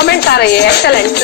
Comment आ रही है, excellent.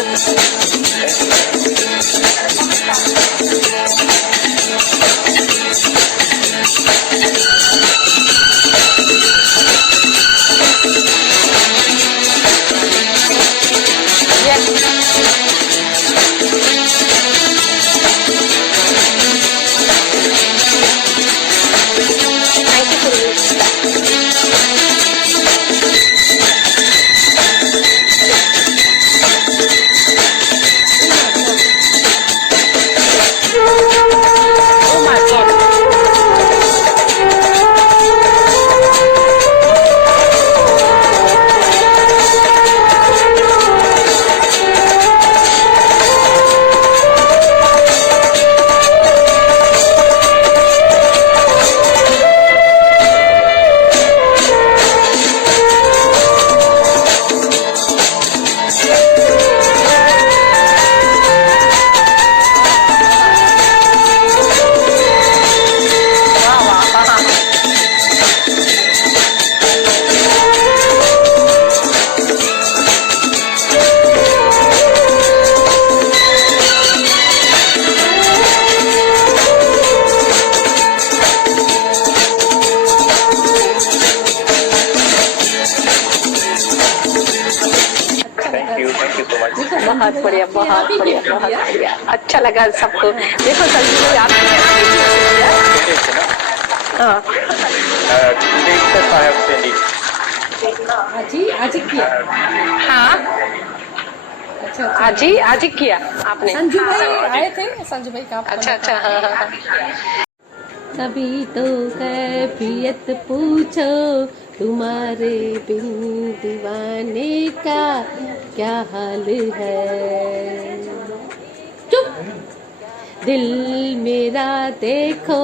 बहुत बढ़िया, बहुत बढ़िया, बहुत बढ़िया, अच्छा लगा सबको। देखो संजू भाई आपने आज ही किया। हाँ अच्छा, आज ही किया आपने। संजू भाई आए थे, संजू भाई का। अच्छा अच्छा, हाँ हाँ हाँ। कभी तो कैफियत पूछो तुम्हारे बिन दीवाने का क्या हाल है। चुप। दिल मेरा देखो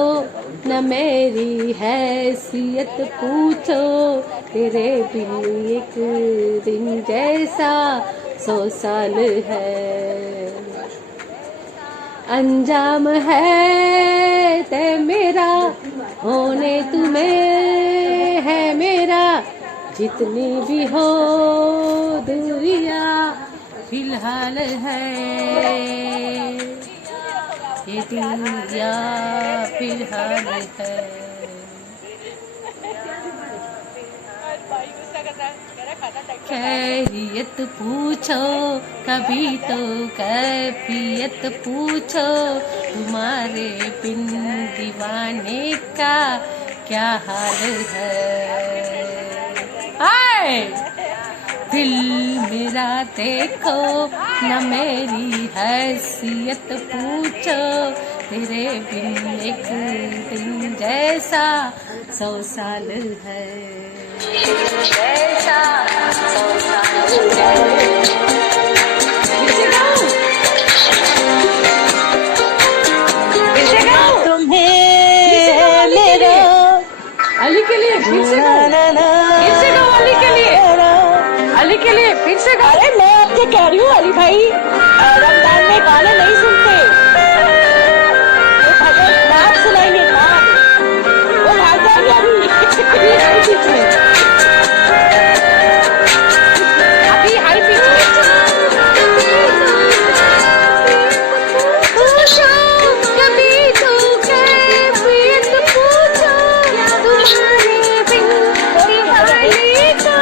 न मेरी हैसियत पूछो, तेरे बिन एक दिन जैसा 100 साल है। अंजाम है ते मेरा होने तुम्हें है मेरा, जितनी भी हो दूरिया फिलहाल है। ये दूरिया फिलहाल है। खैरियत पूछो कभी तो कैफियत पूछो, तुम्हारे बिन दीवाने का क्या हाल है। हाय दिल मेरा देखो न मेरी हैसियत पूछो, तेरे बिन एक दिन जैसा 100 साल है। जैसा 100 साल है। तुम्हें मेरा अली के लिए फिर से गाओ, फिर से गाओ अली के लिए, अली के लिए फिर से गाओ। अरे मैं आपसे कह रही हूँ अली भाई रमजान में गाने नहीं सुनते, वो भजन नाच सुनाएंगे नाच, वो भाग जाएंगे अभी। अभी हाई पिच में कभी तो कैफियत पूछो, तुम्हारे बिन दीवाने का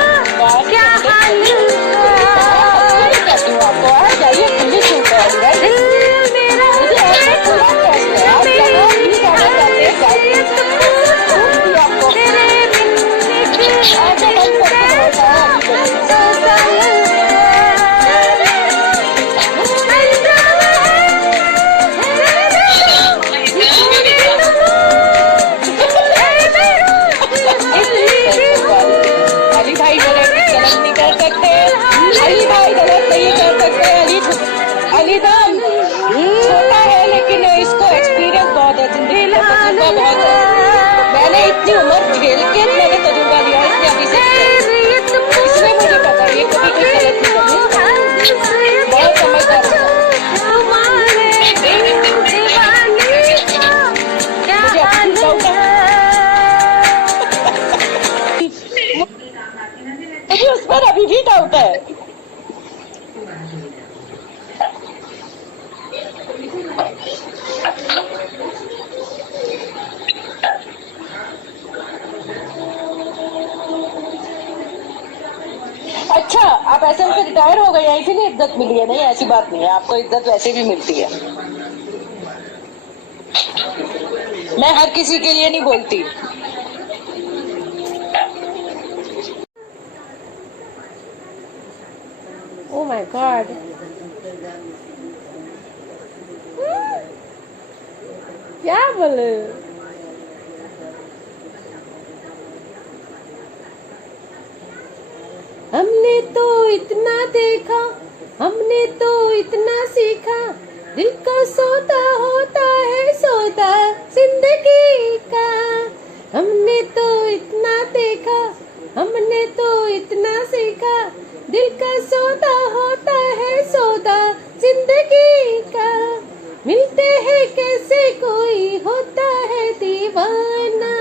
क्या हाल है। आपको आ जाइए खुले सुनते हैं। दिल मेरा तेरे बिन अली भाई गलत नहीं कर सकते, अली भाई गलत नहीं कर सकते। अली दम छोटा है लेकिन इसको एक्सपीरियंस बहुत है, जिंदगी का तजुर्बा बहुत है। मैंने इतनी उम्र खेल के मैंने तजुर्बा लिया, इसलिए अभी से इसमें मुझे पता है ये कभी कोई गलत नहीं करनी, बहुत समझदार है। मुझे उस पर अभी भी डाउट है। अच्छा, आप एसएम से रिटायर हो गए हैं इसीलिए इज्जत मिली है? नहीं, ऐसी बात नहीं है, आपको इज्जत वैसे भी मिलती है। मैं हर किसी के लिए नहीं बोलती। ओ माय गॉड, क्या बोले? हमने तो इतना देखा, हमने तो इतना सीखा, दिल का सौदा होता है सौदा जिंदगी का। हमने तो इतना देखा, हमने तो इतना सीखा, दिल का सौदा होता है सौदा जिंदगी का। मिलते हैं कैसे कोई होता है दीवाना,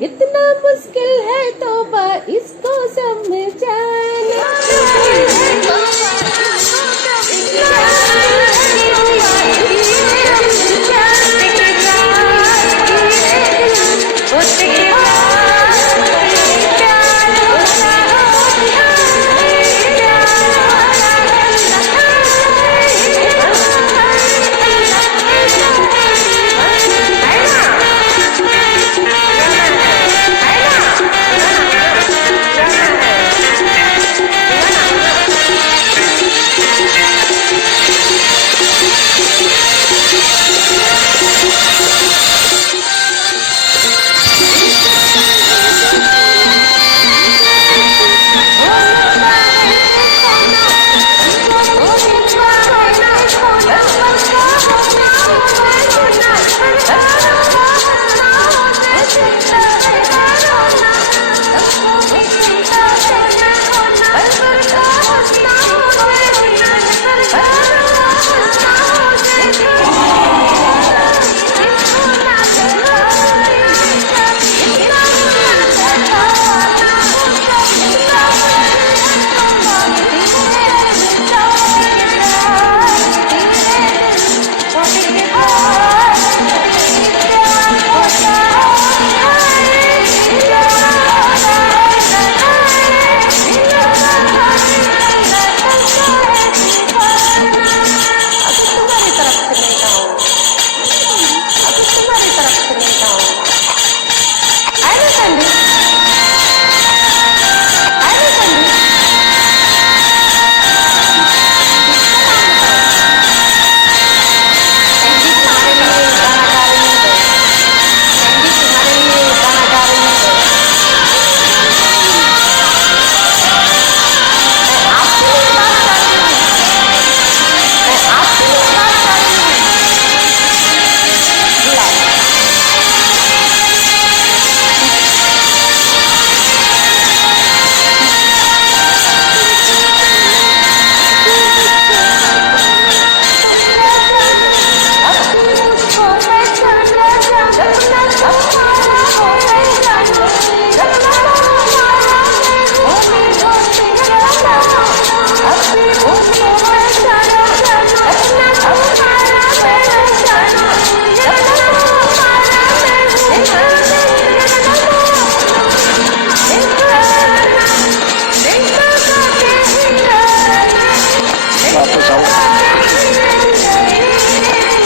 इतना मुश्किल है तौबा इसको समझाना।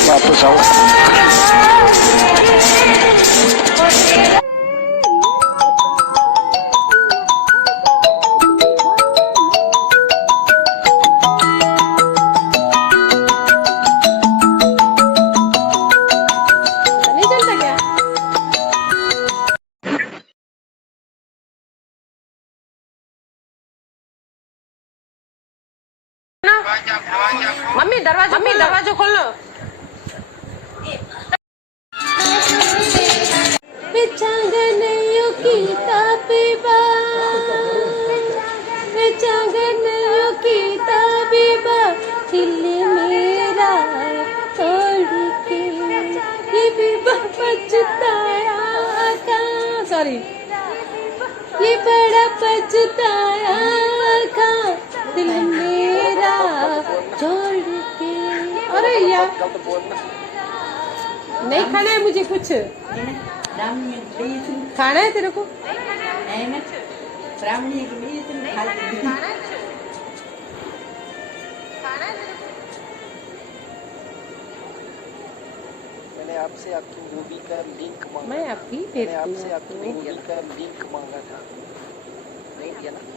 वापस आओ। नहीं चलता क्या? मम्मी दरवाजा खोल लो। सॉरी, ये बड़ा पछताया था दिल मेरा छोड़ के। अरे यार, नहीं खाना है मुझे, कुछ खाना है तेरे को? आपसे आपकी मूवी का लिंक मांगा मैं था। अभी मैंने भेजती आपसे हूँ आपकी आपको। मूवी का लिंक मांगा था, नहीं दिया ना।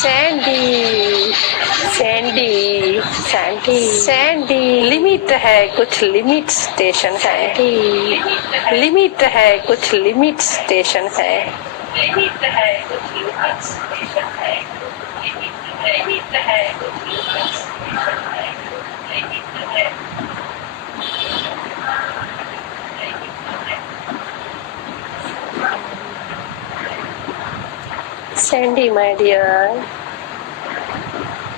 Sandy Sandy Sandy Sandy limit है कुछ लिमिट स्टेशन है लिमिट है कुछ लिमिट स्टेशन है लिमिट है कुछ लिमिट स्टेशन है लिमिट है कुछ लिमिट स्टेशन है लिमिट है Sandy, my dear.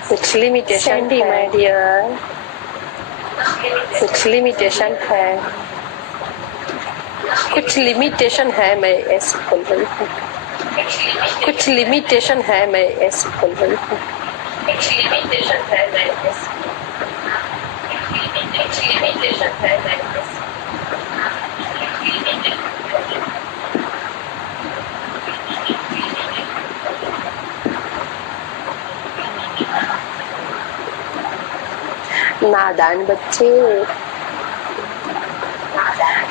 कुछ लिमिटेशन है my dear. कुछ लिमिटेशन है कुछ लिमिटेशन है मैं ऐसे बोल रही हूँ कुछ लिमिटेशन है मैं ऐसे बोल रही हूँ कुछ लिमिटेशन है मैं ऐसे कुछ लिमिटेशन है मैं ऐसे नादान बच्चे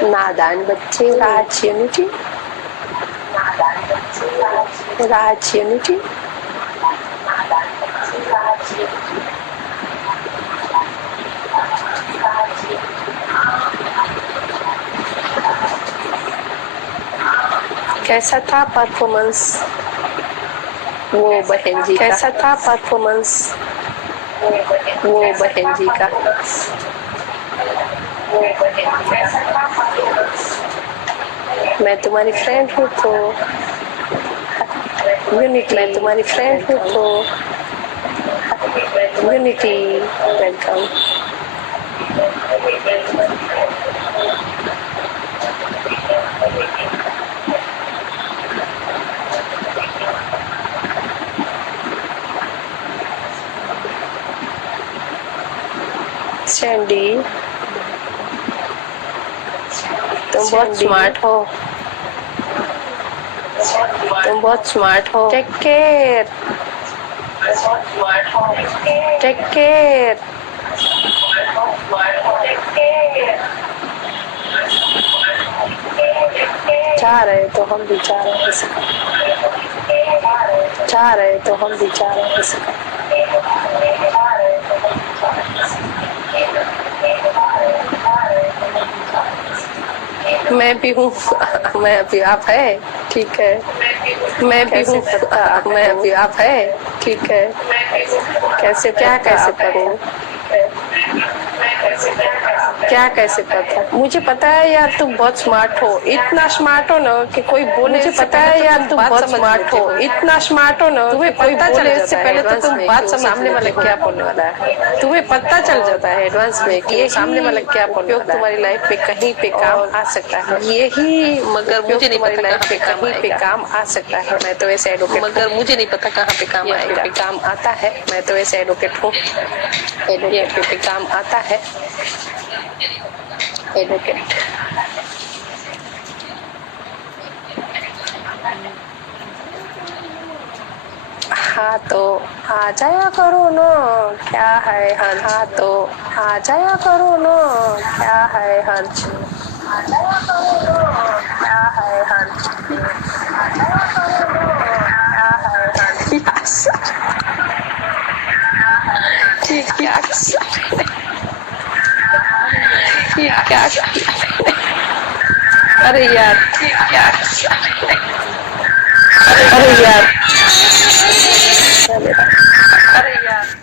नादान बच्चे राजनीति राजनीति कैसा था परफॉर्मेंस वो बहन जी कैसा था परफॉर्मेंस वो बहन जी का मैं तुम्हारी फ्रेंड हूँ तो यूनिटी मैं तुम्हारी फ्रेंड हूँ तो यूनिटी वेलकम सैंडी तुम बहुत स्मार्ट हो तुम बहुत स्मार्ट हो टेक केयर टेक केयर चाह रहे तो हम भी चाह रहे हैं चाह रहे तो हम भी चाह रहे हैं मैं भी हूँ मैं भी आप है ठीक है मैं भी हूँ मैं भी आप है ठीक है कैसे क्या कैसे करूँ क्या कैसे पता मुझे पता है यार तुम बहुत स्मार्ट हो इतना स्मार्ट हो ना कि कोई बोले मुझे पता है यार तुम बहुत स्मार्ट हो इतना स्मार्ट हो ना तुम्हें पता चल इससे पहले तो तुम बात सामने वाला क्या बोलने वाला है तुम्हें पता चल जाता है एडवांस में कि सामने वाला क्या बोलने वाला है तुम्हारी लाइफ में कहीं पे काम आ सकता है यही मगर मुझे नहीं पता लाइफ में कहीं पे काम आ सकता है मैं तो ऐसे एडवोकेट मगर मुझे नहीं पता कहाँ पे काम आएगा काम आता है मैं तो ऐसे एडवोकेट हूँ एडवोकेट पे काम आता है एडवोकेट हाँ तो आ जाया करो ना क्या है हर्ज हाँ तो आ जाया करो ना क्या है हर्ज आ जाया करो ना क्या है हर्ज आ जाया करो ना क्या है हर्ज ठीक क्या क्या अरे यार क्या अरे यार अरे यार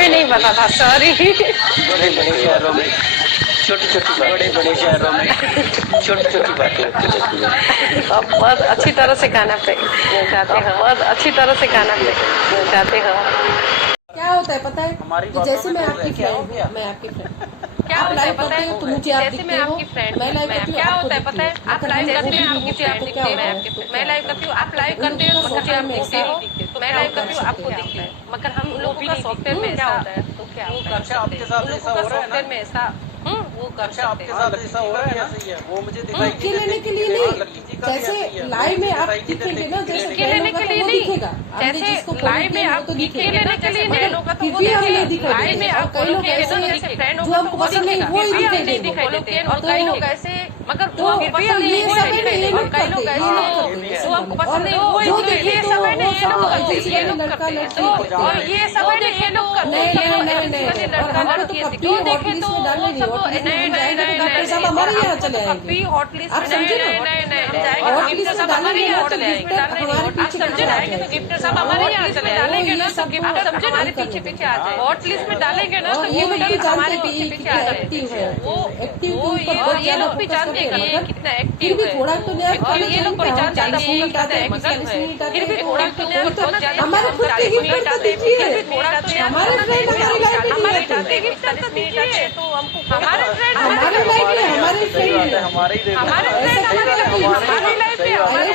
हमें नहीं पता था, सॉरी। बड़े बड़े शहरों में छोटी छोटी बड़े बड़े शहरों में छोटी छोटी बातें होती हैं। आप बहुत अच्छी तरह से गाना पे गाते हो, बहुत अच्छी तरह से गाना पे गाते हो। क्या होता है पता है कि जैसे मैं आपकी फ्रेंड हूँ, मैं आपकी फ्रेंड, आप लाइव करते हो तो मुझे आप दिखते हो, मैं लाइव करती हूँ क्या आपको होता है पता है, आप लाइव करते हो आप मुझे आप दिखते हो, मैं लाइव करती हूँ आप लाइव करते हो तो मुझे आप दिखते हो, तो मैं लाइव करती हूँ आपको दिखते हो। मगर हम लोगों का सॉफ्टवेयर में क्या होता है, तो क्या अच्छा आपके साथ ऐसा हो रहा है सॉफ्टवेयर में ऐसा वो कर अच्छा आपके साथ ऐसा हो रहा है ना, सही है वो मुझे दिखाई के लेने के लिए नहीं, जैसे लाइव में आप दिखेंगे ना, जैसे के लेने के लिए वो नहीं, दिखेगा, जैसे लाइव में आप तो के लेने के लिए नहीं, लोगों का तो फिर वो भी हम नहीं दिखेगा, दिखाई लाइव में देते, और आप कई लोग जैसे ऐसे फ्रेंड जो हमको पसंद नहीं वो ही नहीं दिखाई दिखाई देते, देते, और कई लोग ऐसे मगर तो वो फिर भी हम ये नहीं सब है ना, ये और लोग कई लोग करते, ऐसे ये लोग करते, जो हमको पसंद नहीं और वो जो ये देखे तो सब है ना, वो ये सब लोग करते एजेंसी ये वाले लोग लड़का करते हैं, लड़की तो दिखते और हैं। ये सब है ना ये लोग करते नहीं हैं, नहीं नहीं नहीं, और हमको तो कभी हॉटलिस्ट में डालने नहीं, हॉटलिस्ट में जाएंगे तो डॉक्टर साहब हमारे यहाँ चले आएंगे, हॉटलिस्ट आप समझे ना, हॉटलिस्ट में डालेंगे ना तो गिफ्टर हमारे पीछे पीछे जाएंगे, तो गिफ्टर सब हमारे यहाँ चले डालेंगे ना तो गिफ्टर समझे हमारे पीछे पीछे आ जाए, हॉटलिस्ट में डालेंगे ना तो ये लोग भी गिफ्टर हमारे जानते पीछे कि पीछे आ जाए, एक्टिव है, वो एक्टिव वो के ऊपर और बहुत ये ज्यादा लोग भी फोकस जानते करते हैं हैं, कि ये मगर कितना फिर एक्टिव भी है, थोड़ा तो नया और ये लोग पहचान जाते हैं 40 मिनट आते हैं, मगर 40 मिनट आते फिर भी हैं, थोड़ा तो नया बहुत ज्यादा हमारे खुद के गिफ्टर तो दीजिए, थोड़ा तो नया हमारे फ्रेंड हमारी लाइफ में हमारे नहीं आते, गिफ्टर तो दीजिए, तो हमको हमारे फ्रेंड हमारे लाइफ में हमारे फ्रेंड है, हमारे ही हमारे फ्रेंड हमारी लाइफ में हमारे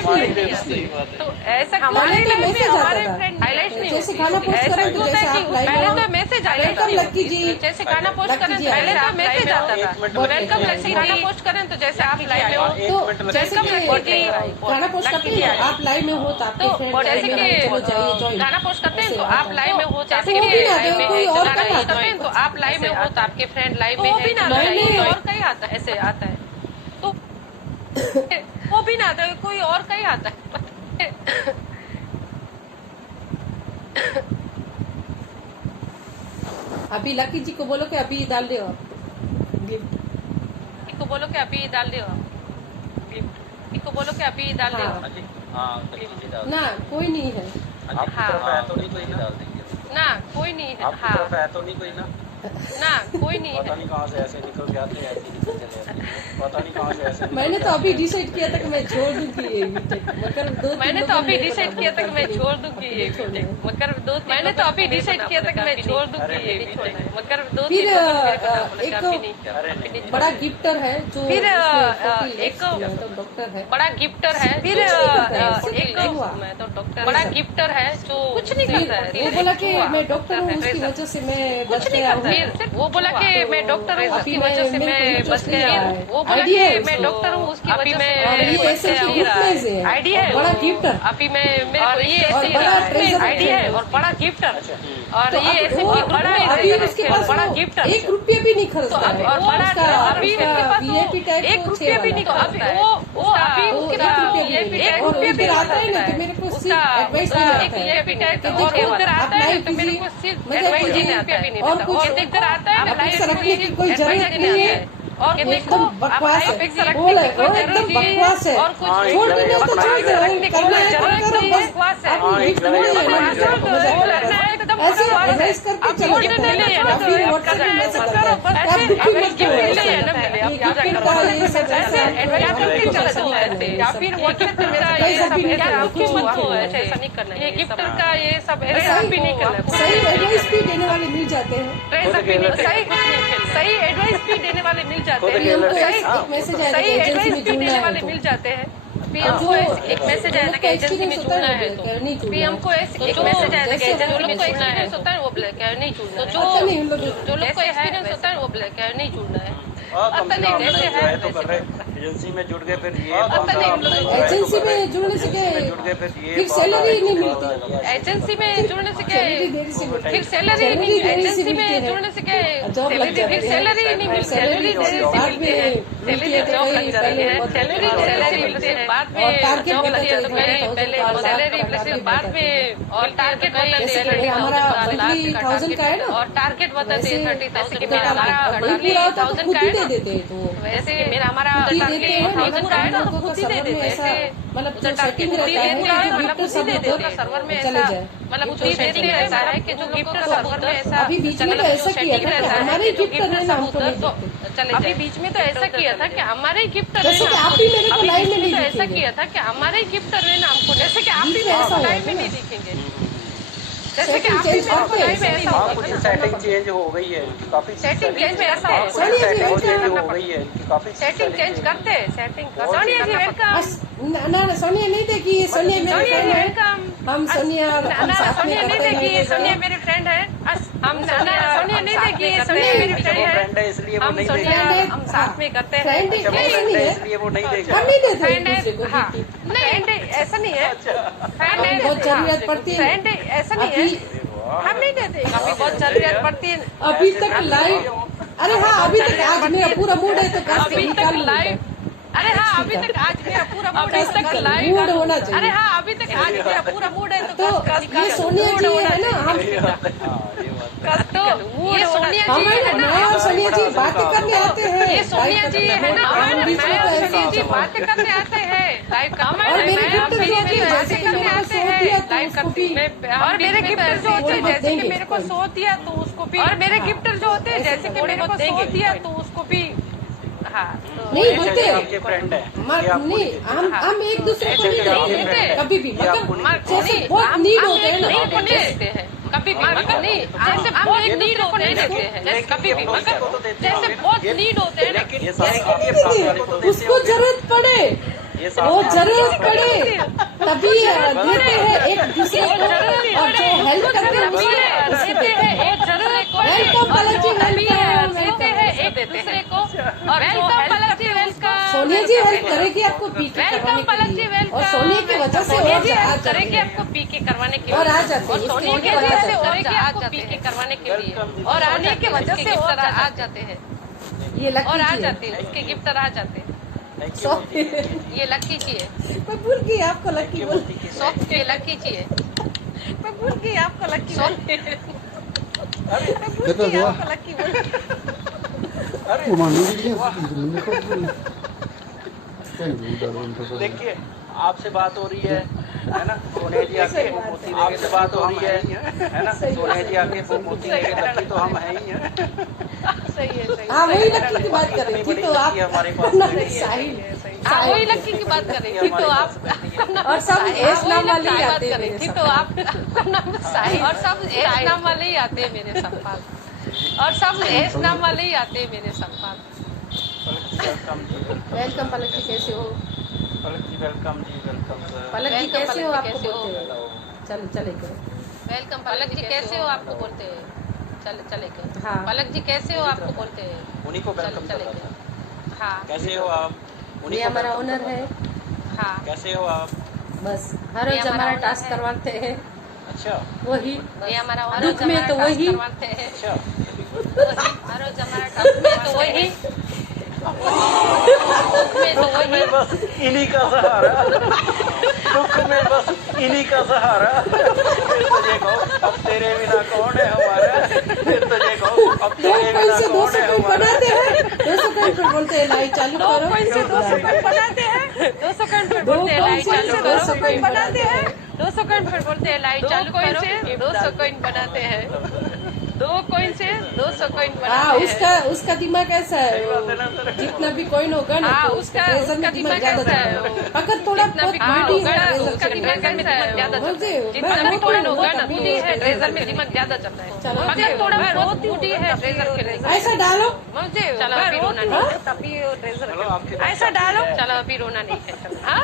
तो ऐसा हमारे पहले तो लाइफ में मैसेज हमारे आता फ्रेंड था, हाईलाइट नहीं जैसे होती। गाना पोस्ट ऐसा करें तो होता जैसे है आप कि लाइव पहले में तो मैसेज आया वेलकम लक्की जी, जैसे गाना पोस्ट करें जी, पहले तो आप मैसेज आता था, वेलकम लक्की गाना पोस्ट करें तो जैसे आप लाइव में हो, तो जैसे कि गाना पोस्ट करते हैं आप लाइव में हो तो आपके तो फ्रेंड जैसे चलो जाइए कि ज्वाइन, गाना पोस्ट करते हैं तो आप लाइव में हो, जैसे वो भी ना लाइव दे, में कोई और गाना क्या करते हैं तो आप लाइव में हो तो आपके फ्रेंड लाइव में है, मैंने और कहीं आता है, ऐसे आता है तो वो भी ना आता है, कोई और कहीं आता है। अभी लकी जी को बोलो कि अभी डाल दो आप गिफ्ट, इनको बोलो कि अभी डाल दो आप गिफ्ट, इनको बोलो कि अभी डाल दो हाँ। हाँ जी डाल ना कोई नहीं है, आपकी हाँ। तरफ है तो नहीं कोई डाल देंगे, ना कोई नहीं है, आपकी हाँ तरफ है तो नहीं कोई ना, ना कोई नहीं पता है, नहीं कहाँ से ऐसे निकल के आते हैं, ऐसे निकल चले आते हैं, पता नहीं कहाँ से ऐसे मैंने तो अभी डिसाइड किया था कि मैं छोड़ दूंगी ये बीटेक, मगर मैंने तो अभी डिसाइड किया था कि मैं छोड़ दूंगी ये बीटेक, मगर मैंने तो अभी डिसाइड किया था कि मैं छोड़ दूंगी ये बीटेक, मगर फिर एक बड़ा गिफ्टर है जो फिर एक डॉक्टर है, बड़ा गिफ्टर है, फिर मैं तो डॉक्टर बड़ा गिफ्टर है जो कुछ नहीं करता है, वो बोला कि मैं डॉक्टर हूँ उसकी वजह से मैं बच गया हूँ, फिर वो बोला कि मैं डॉक्टर हूँ उसकी वजह से मैं बच गया हूँ, वो बोला आईडी है कि मैं उसको। डॉक्टर हूँ उसकी वजह से और ये मैं ऐसे की गुडनेस है, आईडी है बड़ा गिफ्टर, अभी मैं मेरे और को ये और ऐसे बड़ा ट्रेजर आईडी है और बड़ा गिफ्टर और तो ये अब ऐसे वो की बड़ा अभी उसके पास बड़ा वो गिफ्टर 1 रुपया भी नहीं खर्चता तो है, और बड़ा अभी उसके पास वीआईपी टाइप एक रुपया भी नहीं खर्चता है, वो अभी उसके पास एक रुपया भी आता है ना तो मेरे को सिर्फ एडवाइस नहीं आता है वीआईपी टाइप कि और देखो इधर आप आता है लाइव तो मेरे को कीजिए, सिर्फ मजा एडवाइस कीजिए, देने आता है और कुछ और इधर आता है आप अपेक्षा रखने की कोई जरूरत नहीं है, और एकदम बकवास है, अपेक्षा रखने बोल की कोई एकदम जरूरत नहीं बकवास है, और कुछ छोड़ देना तो छोड़ दो, करना है तो करो, बस बकवास है, आप गिफ्ट नहीं है, एकदम ऐसे एडवाइस करके चलो जाते हैं, या फिर व्हाट्सएप में मैसेज करते हैं, आप दुखी मत करो ऐसे, ये गिफ्ट का ये सब ऐसा या फिर व्हाट्सएप में मेरा ये सब कुछ मत हो, ऐसा नहीं करना, ये गिफ्टर का ये सब ऐसा भी नहीं करना, सही एडवाइस भी देने वाले मिल जाते हैं, सही एडवाइस भी देने वाले मिल जाते अभी हैं, हमको एक मैसेज आया सही एजेंसी एडवाइस में भी जुड़ना देने है वाले तो मिल जाते हैं, फिर जो हमको एक मैसेज आया था कि एजेंसी में जुड़ना है तो नहीं फिर जुड़ना हमको एक मैसेज आया था कि जो लोग को एक्सपीरियंस होता है वो ब्लैक है नहीं जुड़ना है, पता नहीं हम लोग जो लोग को एक्सपीरियंस होता है वो ब्लैक है नहीं जुड़ना है, कम पता से नहीं कम जैसे जो है है तो कर रहे एजेंसी में जुड़ गए, फिर ये पता नहीं हम लोग एजेंसी में जुड़ने से क्या जुड़ गए, फिर ये फिर सैलरी नहीं मिलती, एजेंसी में जुड़ने से क्या सैलरी है, देरी से मिलती फिर सैलरी नहीं देरी से एजेंसी मिलती में है, जुड़ने से क्या है, जॉब लग जाती फिर है, सैलरी नहीं मिलती, सैलरी सैलरी बाद में मिलती है तो जॉब कहीं लग जाती है, पहले सैलरी मिलती है बाद में और टारगेट जॉब लग बताते जाती है, हैं, पहले सैलरी मिलती है बाद में और टारगेट जैसे बताते कि हैं हमारा मंथली 1000 का है ना, और टारगेट बताते हैं 30,000 कि का, हमारा वही पूरा होता है तो खुद ही दे देते हैं, तो वैसे मेरा हमारा खुद ही दे देते हैं, लेकिन हम लोगों का सर्वर में ऐसा मतलब जो सेटिंग रहता है कि जो गिफ्ट सब उधर सर्वर में चले जाए। मतलब जो सेटिंग रहता है कि जो गिफ्ट सर्वर में ऐसा अभी बीच में तो ऐसा किया था कि हमारे गिफ्ट करने ना हमको नहीं देते। अभी बीच में तो ऐसा किया था कि हमारे ही गिफ्ट जैसे कि आप ही मेरे को लाइव में नहीं ऐसा दिखेंगे। किया था कि हमारे ही गिफ्ट ना हमको, जैसे कि आप बीच ही में ऐसा हुआ लाइव में था नहीं ना। दिखेंगे, जैसे कि सेटिंग आप ही चेंज मेरे को करते लाइव में हैं। ऐसा हाँ होगा कुछ ना, सेटिंग चेंज हो गई है काफी। सेटिंग चेंज ऐसा है, कुछ सोनिया जी, सेटिंग चेंज वेलकम। हो गई है काफी। सेटिंग चेंज करते हैं, सेटिंग सोनिया जी वेलकम। ना सोनिया नहीं देखी, सोनिया मेरे सोनिया फ्रेंड जी है। वेलकम। हम सोनिया और हम साथ में सोनिया नहीं करते देखी, हैं। सोनिया मेरी फ्रेंड है। हम सोनिया नहीं देखी, सोनिया मेरी फ्रेंड है। फ्रेंड है इसलिए वो हम नहीं सोनिया देगा। हम साथ में करते हैं। फ्रेंड अच्छा वो ऐसा फ्रेंड नहीं है है, इसलिए वो नहीं देगा। हम नहीं देते एक फ्रेंड दूसरे को है, हाँ गिफ्ट। नहीं ऐसा नहीं है, फ्रेंड अभी है, बहुत जरूरत पड़ती है। फ्रेंड ऐसा नहीं है, हम नहीं देते, कभी बहुत जरूरत पड़ती है। अभी तक लाइव, अरे हाँ अभी तक आज मेरा पूरा मूड है तो कैसे अभी निकाल तक लूंगा। लाइव, अरे हाँ अभी तक आज मेरा पूरा मूड है अभी तक तो लाइव मूड होना चाहिए। अरे हाँ अभी तक आज मेरा पूरा मूड है तो ये सोनिया जी है ना, हम तो ये सोनिया जी हमें है ना, मैं और सोनिया जी बातें करने आते हैं। ये सोनिया जी है ना, हम बीच में तो ऐसा सोनिया जी होता है। बातें करने आते हैं लाइव का, और मेरे गिफ्ट जो सोनिया जी होते हैं, बातें जैसे कि करने मेरे को आते सो हैं दिया तो लाइव उसको करती भी मैं, और मेरे गिफ्टर जो होते हैं मत जैसे कि देंगे। मेरे को सो दिया तो उसको भी, और मेरे गिफ्टर जो होते हैं जैसे कि मेरे को सो दिया तो उसको भी, हाँ नहीं बोलते आपके फ्रेंड है नहीं, हम एक दूसरे को नहीं नहीं देते देते। कभी भी, ये आपको मगर नहीं जैसे बहुत नीड होते हैं नहीं ना, देते हैं कभी भी, मगर नहीं जैसे बहुत नीड होते हैं देते हैं, जैसे कभी भी, मगर जैसे बहुत नीड होते हैं ना, लेकिन ये सारे के लिए पास वाले को देते उसको जरूरत पड़े, ये वो जरूरत पड़े तभी देते हैं एक दूसरे को, और जो हेल्प करते हैं उसको देते हैं एक दूसरे को, वेलकम पलक जी, वेलकम। देते हैं एक दूसरे को, और वेलकम पलक जी वेलकम। सोनिया जी हेल्प करेगी आपको पीके वेलकम पलक जी करवाने के लिए, वेलकम। और सोनिया की वजह से सोनिया और जी आ हेल्प जाते करेगी हैं। आपको पीके करवाने के लिए, और आ जाते हैं, और सोनिया इसकी की वजह वजह से से और करेगी आपको पीके करवाने के लिए, और आने की वजह से और आ जाते हैं, ये और आ लकी जाते हैं, उसके गिफ्टर आ जाते हैं। जी है। ये लकी जी है, मैं भूल गई आपको लकी बोल। सॉफ्ट के लकी जी है, मैं भूल गई आपको लकी सॉफ्ट मैं भूल गई आपको लकी बोल। देखिए आपसे बात हो रही है ना, सोनिया जी आके आपसे बात हो रही है ना, सोनिया जी आके मोती लेके लकी तो हम है ही हैं। सही है, सही हाँ वही लकी की बात कर रही थी तो आप हमारे पास साहिल आप वही लकी की बात कर रही थी तो आप, और सब एस नाम वाले ही आते कर रही हैं थी तो आप, और सब एस नाम वाले ही आते हैं मेरे संपाद, और सब एस नाम वाले ही आते हैं मेरे संपाद। वेलकम पलक जी, कैसे हो? पलक जी वेलकम जी, वेलकम सर। पलक जी वेलकम, कैसे हो? पलक जी, आपको कैसे हो? बोलते हैं चल चले करो। वेलकम पलक जी कैसे हो आपको बोलते हैं, चले के हाँ। पलक जी कैसे हो आपको बोलते हैं, उन्हीं को वेलकम कर चले रहा था। हाँ कैसे हो आप? ये उन्हीं को हमारा welcome ओनर कर रहा है, था। हाँ कैसे हो आप? बस हर ये रोज हमारा हमारा ओनर टास्क है। करवाते हैं अच्छा वही। ये हमारा दुख में तो वही, अच्छा हर रोज हमारा टास्क में तो वही, दुख में तो वही, में बस इन्हीं का सहारा, दुख में बस इन्हीं का सहारा। फिर तुझे कहो अब तेरे बिना कौन है हमारा, फिर तुझे कहो अब दो तेरे कोइन बिना से कौन है 200 कोइन हमारा। बनाते हैं, 200 कोइन पर बोलते हैं लाइट चालू दो करो। कोइन से 200 कोइन बनाते हैं, 200 कोइन पर बोलते हैं लाइट चालू करो, 200 कोइन बनाते हैं, 200 कोइन पर बोलते हैं लाइट चालू करो, 200 कोइन बनाते हैं, 2 कोइन से 200 कोइन हाँ बनाते हैं। उसका दिमाग ऐसा है, जितना भी कोइन होगा ना हाँ, तो उसका ट्रेजर में दिमाग ज्यादा कैसा है, चलता है। अगर थोड़ा जितना भी बहुत कोइन बूढ़ी होगा है ना, उसका दिमाग में दिमाग ज्यादा चलता है, जितना भी कोइन होगा ना बूढ़ी है ट्रेजर में दिमाग ज्यादा चलता है, चलो। अगर थोड़ा बहुत बूढ़ी है ट्रेजर के लिए ऐसा डालो, मुझे चलो अभी रोना नहीं है, तभी ट्रेजर चलो आपके ऐसा डालो, चलो अभी रोना नहीं है, चलो हाँ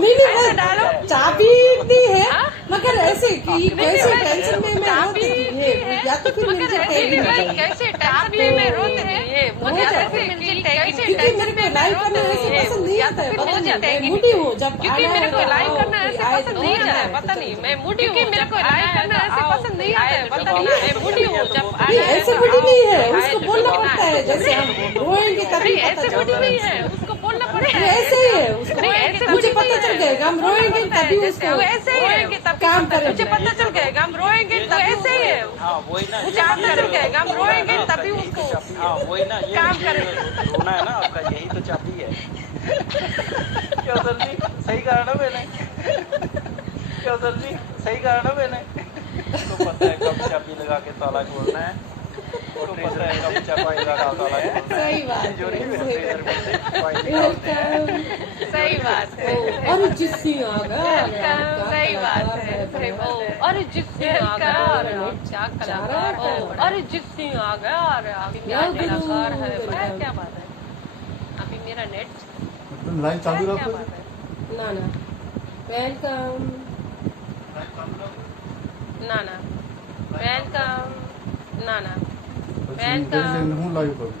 नहीं ऐसा डालो, चाबी दी है मगर ऐसे कि कैसे टेंशन में मैं रोती थी, ये या तो फिर मगर मुझे ऐसे टैग भी नहीं भाई चाहिए। कैसे टाइम में रोते हैं ये मुझे ऐसे मिलती कैसे क्योंकि मेरे को लाइव करना ऐसे पसंद नहीं आता है, पता नहीं मैं मूडी हूँ जब क्योंकि आना मेरे है को तो लाइव आओ, करना ऐसे आए पसंद तो नहीं जाना आता है, है, पता तो नहीं चलो। मैं मूडी हूँ, मेरे को लाइव करना ऐसे पसंद नहीं आता है, पता नहीं मैं मूडी हूँ, जब नहीं ऐसे मूडी नहीं है, उसको बोलना आए पड़ता है, जैसे हम रोएंगे तभी नहीं पता ऐसे मूडी चलता नहीं है। है, उसको बोलना पड़ेगा, ये ऐसे ही है, उसको नहीं, ऐसे मुझे मूडी पता नहीं चल है। जाएगा हम रोएंगे तभी उसको ऐसे ही है तब काम करेंगे। मुझे पता चल जाएगा हम रोएंगे तो ऐसे ही है, हाँ वही ना, मुझे पता चल जाएगा हम रोएंगे तभी उसको हाँ वही ना, ये काम करें। रोना है ना आपका, यही तो चाबी है। कौशल जी सही कहा ना मैंने? कौशल जी सही कहा ना मैंने? तो पता है कब चाबी लगा के ताला खोलना है और ट्रेजर में कब चाबी लगा के ताला खोलना है। सही बात है, तिजोरी में सही ट्रेजर में से फाइल बात निकालते हैं। सही बात है। और जिससे आ गया सही बात है। अरे जिससे आ गया अरे क्या कलाकार हो, अरे जिससे आ गया अरे अभी क्या कलाकार है, बड़ा क्या बात है। अभी मेरा नेट लाइन चालू क्या रखो। बात है। ना ना वेलकम ना ना वेलकम ना ना હું લાઈવ કરું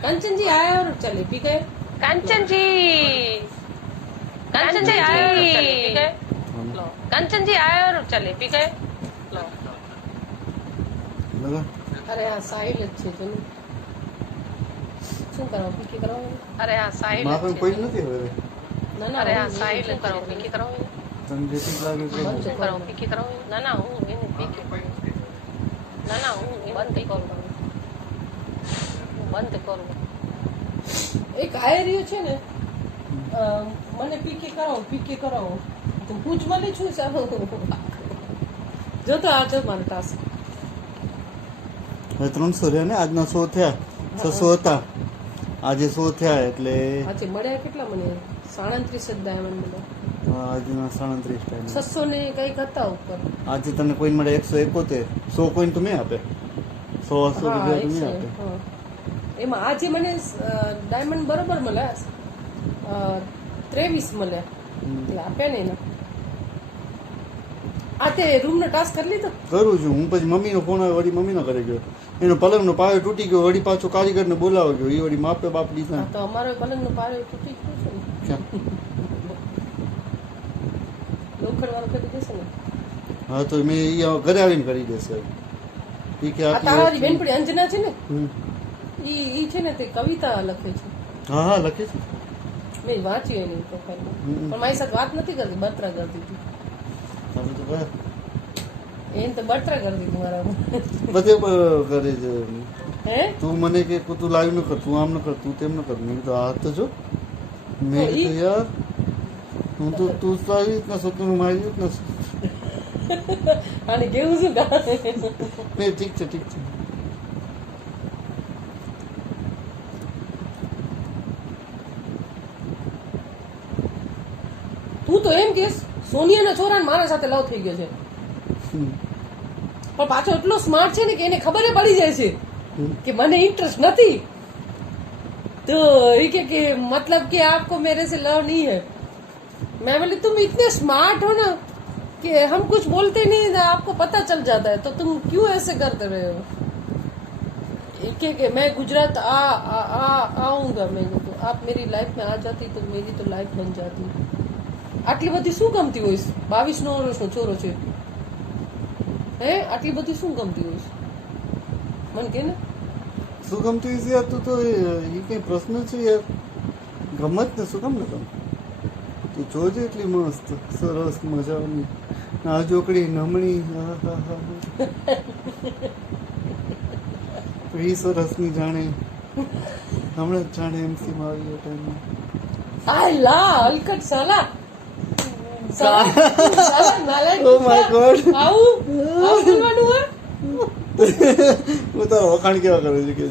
कंचन जी आए और चले पी गए। कंचन जी आए और चले पी गए। कंचन जी आए और चले पी गए। लो લગા अरे हाँ साहिल अच्छे છે ને શું કરો પીકી કરો अरे हाँ साहिल મારા अच्छे કોઈ थे। નથી હવે ના ના अरे हाँ साहिल करो पीकी करो તને જેટલી લાગે છે करो पीकी करो ना ना हूँ इन्हें पीकी ना ना हूँ बंद करो बंद करो। એક આયર્યો છે ને મને પીકી કરાવો તો હું જ મને છું સાહેબ જો તો આ જો મારો ટાસ્ક હવે 300 રહ્યા ને આજના 100 થયા 600 હતા આજે 100 થયા એટલે આજે મળ્યા કેટલા મને 37 જ ડાયમંડ મળ્યા આજના 37 ટાઈમ 600 ને કંઈક હતા ઉપર આજે તને કોઈન મળે 171 100 કોઈન તો મેં આપે 100 હા, રૂપિયા તો 100, મેં આપે હા. એમાં આજે મને ડાયમંડ બરોબર મળ્યા 23 મળ્યા એટલે આપ્યા નહીં ને આ તે રૂમનો ટાસ્ક કરી લીધો કરું છું હું પછી મમ્મીનો ફોન આવ્યો વળી મમ્મીનો કરે ગયો એનો પલંગનો પાયો તૂટી ગયો વળી પાછો કારીગરને બોલાવો ગયો એ વળી માપે બાપ લીધા હા, તો અમારો પલંગનો પાયો તૂટી ગયો છે ને ક્યાં? લોખંડ વાળો કરી દેશે ને હા તો મેં ઈ ઘરે આવીને કરી દેશે ઈ કે આ આટલી તારાની વસ્તુ- બેનપણી અંજના છે ને હમ. ઈ છે ને તે કવિતા લખે છે હા હા લખે છે મેં વાંચ્યું એની પ્રોફાઇલમાં હમ. પણ મારી સાથે વાત નથી કરતી બત્રા કરતી હતી તમે તો કહે. એને તો બત્રા કરતી હતી મારા બધે કરે છે હે તું મને કે તું લાઈવ ન કર તું આમ ન કર તું તેમ ન કર મેં કીધું આ તો જો મેં તો કીધું યાર હું તો તું સારી રીતના સતું મારી રીતના છું. આને કેવું શું કા મેં ઠીક છે ઠીક છે તું તો એમ કેસ સોનિયાના છોરાને મારા સાથે લવ થઈ ગયો છે હમ. પણ પાછો એટલો સ્માર્ટ છે ને કે એને ખબર પડી જાય છે હમ. कि मैंने इंटरेस्ट नहीं तो ये कि मतलब कि आपको मेरे से लव नहीं है मैं बोली तुम इतने स्मार्ट हो ना कि हम कुछ बोलते नहीं ना आपको पता चल जाता है तो तुम क्यों ऐसे करते रहे हो कि मैं गुजरात आऊंगा मैं तो आप मेरी लाइफ में आ जाती तो मेरी तो लाइफ बन जाती आटली बधी શું ગમતી હોઈશ 22 વર્ષનો છોરો છે હે આટલી બધી શું ગમતી હોઈશ મને કે ને શું ગમતું છે યાર તું તો એ કઈ પ્રશ્ન છે યાર ગમત ને શું કામ ન ગમ તું જોજે એટલી મસ્ત સરસ મજાની આ જોકડી નમણી આહાહા. એ સરસની જાણે હમણાં જ જાણે એમસી માં આવી એ ટાઈમમાં આય લા હલકટ સાલા સાલા નાલાયક ઓ માય ગોડ આવું બોલવાનું હોય હું તારા વખાણ કેવા કરે છે કે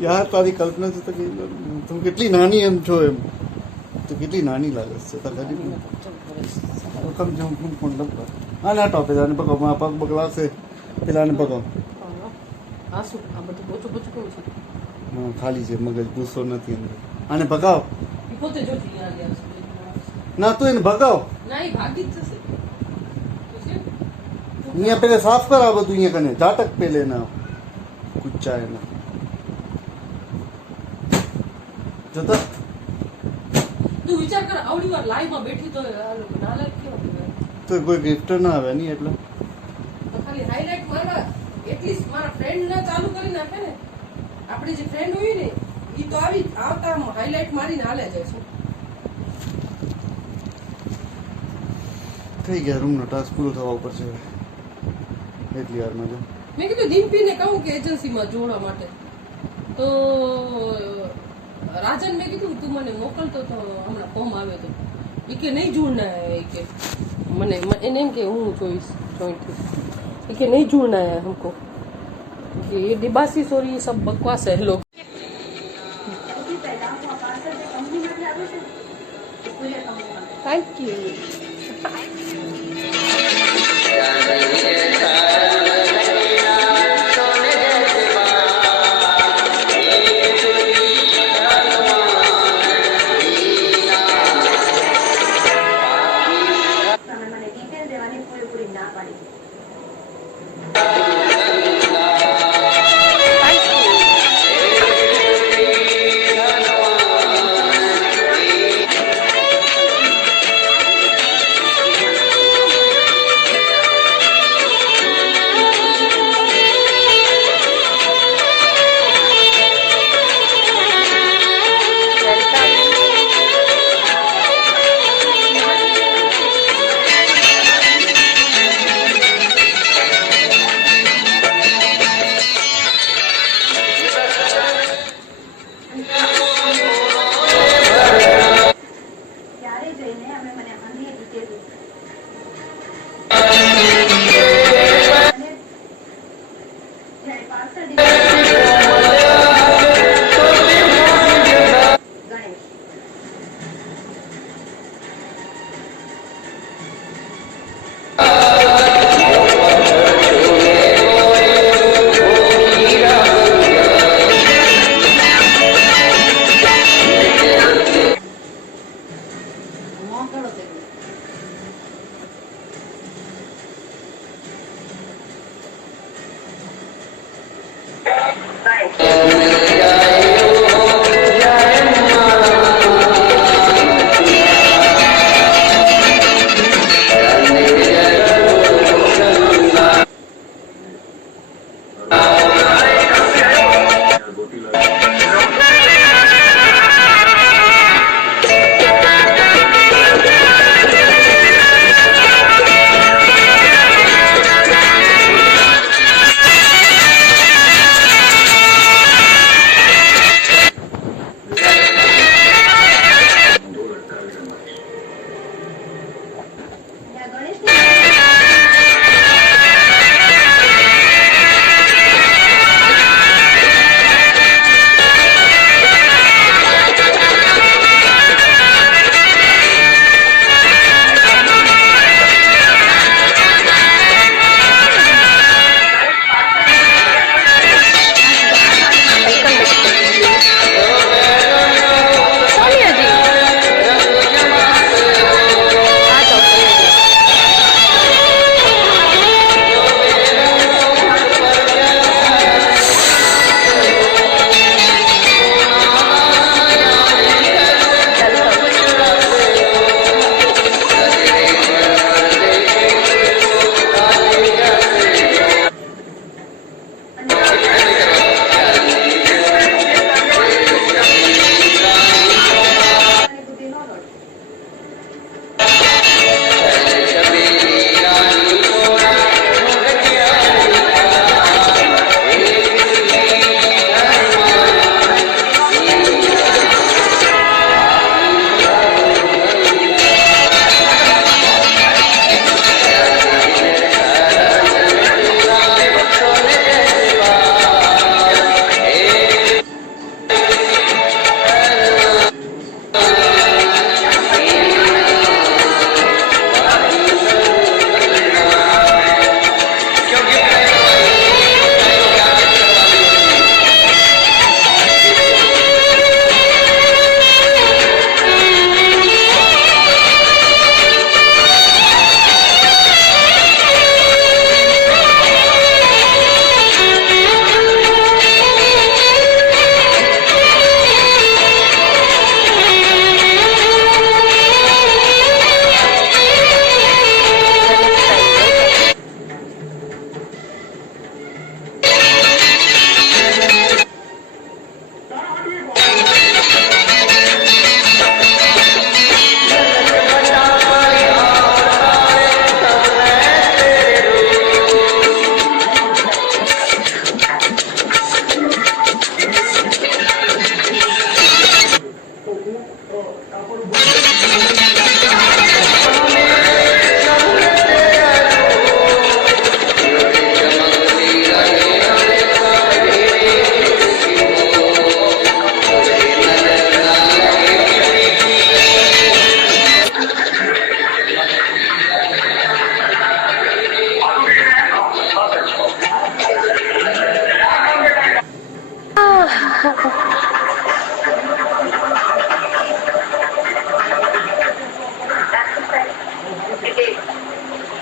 યાર તારી કલ્પના છે તો કે તું કેટલી નાની એમ છો એમ તું કેટલી નાની લાગે છે તો ખરી કમ જેમ હું ફોન લગવા હા ના ટોપે જાને પકડો મારા પગ બગલાશે પેલાને પકડો આ શું આ બધું પોચું પોચું કેવું છે હા ખાલી છે મગજ ગુસ્સો નથી અંદર આને ભગાવ ઈ પોતે જો યાર ના તું એને ભગાવ ના ઈ ભાગી જ જશે અહીંયા પેલે સાફ કર આ બધું અહીંયા કને ઝાટક પેલે ના કુચ્ચા એના જોતા તું વિચાર કર આવડી વાર લાઈવ માં બેઠી તો આ લોકો ના લાઈવ કેવા કહેવાય તો કોઈ ગિફ્ટ ના આવે નહીં એટલે તો ખાલી હાઇલાઇટ મારવા એટલીસ્ટ મારા ફ્રેન્ડ ના ચાલુ કરી નાખે ને આપણી જે ફ્રેન્ડ હોય ને ઈ તો આવી આવતા હાઇલાઇટ મારીને હાલે જાય છે થઈ ગયા રૂમનો ટાસ્ક પૂરો થવા ઉપર છે એટલી વારમાં જો મેં કીધું દિમ્પીને કહું કે એજન્સીમાં જોડવા માટે તો રાજન મેં કીધું તું મને મોકલતો તો હમણાં ફોર્મ આવે તો એ કે નહીં જોડના है કે મને એને એમ કે હું જોઈશ જોઈન્ટ એ કે नहीं जुड़ना है हमको कि ये डिबासिस और ये सब बकवास है लोग थैंक यू મને ડિટેલ દેવાની પૂરેપૂરી ના પાડી.